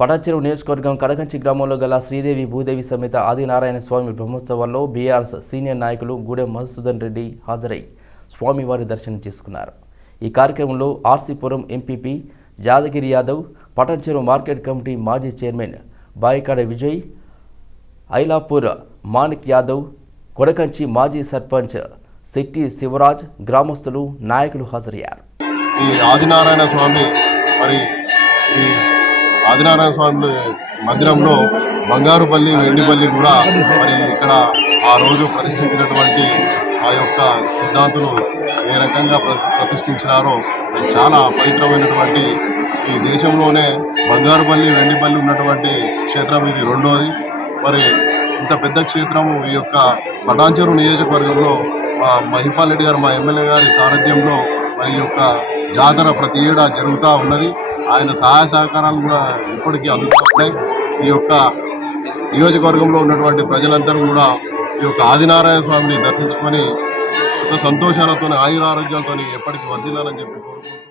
పటాచెరువు నియోజకవర్గం కడకంచి గ్రామంలో గల శ్రీదేవి భూదేవి సమేత ఆదినారాయణ స్వామి బ్రహ్మోత్సవాల్లో బీఆర్ఎస్ సీనియర్ నాయకులు గూడెం మధుసూదన్ రెడ్డి హాజరై స్వామివారి దర్శనం చేసుకున్నారు. ఈ కార్యక్రమంలో RC Puram MPP Yadagiri Yadav Patancheruvu market committee మాజీ చైర్మన్ బాయికాడ విజయ్ ఐలాపూర్ మాణిక్ యాదవ్ కొడకంచి మాజీ సర్పంచ్ శెట్టి శివరాజ్ గ్రామస్తులు నాయకులు హాజరయ్యారు. ఈ ఆదినారాయణ స్వామి మరి ఈ ఆదినారాయణ స్వామి మందిరంలో బంగారుపల్లి వెండిపల్లి కూడా మరి ఇక్కడ ఆ రోజు ప్రతిష్ఠించినటువంటి ఆ యొక్క సిద్ధాంతులు ఏ రకంగా ప్ర- ప్రతిష్ఠించినారో అది చాలా పవిత్రమైనటువంటి ఈ దేశంలోనే బంగారుపల్లి వెండిపల్లి ఉన్నటువంటి క్షేత్రం ఇది రెండోది. మరి ఇంత పెద్ద క్షేత్రము ఈ యొక్క పటాంచెరు నియోజకవర్గంలో మా మహిపాల్ రెడ్డి గారు మా ఎమ్మెల్యే గారి సారథ్యంలో మరి ఈ యొక్క జాతర ప్రతి ఏడా జరుగుతూ ఉన్నది. ఆయన సహాయ సహకారాలు కూడా ఇప్పటికీ అందుతున్నాయి. ఈ యొక్క నియోజకవర్గంలో ఉన్నటువంటి ప్రజలందరూ కూడా ఈ యొక్క ఆదినారాయణ స్వామిని దర్శించుకొని సుఖ సంతోషాలతో ఆయురారోగ్యాలతో ఎప్పటికీ వర్దిల్లాలని చెప్పి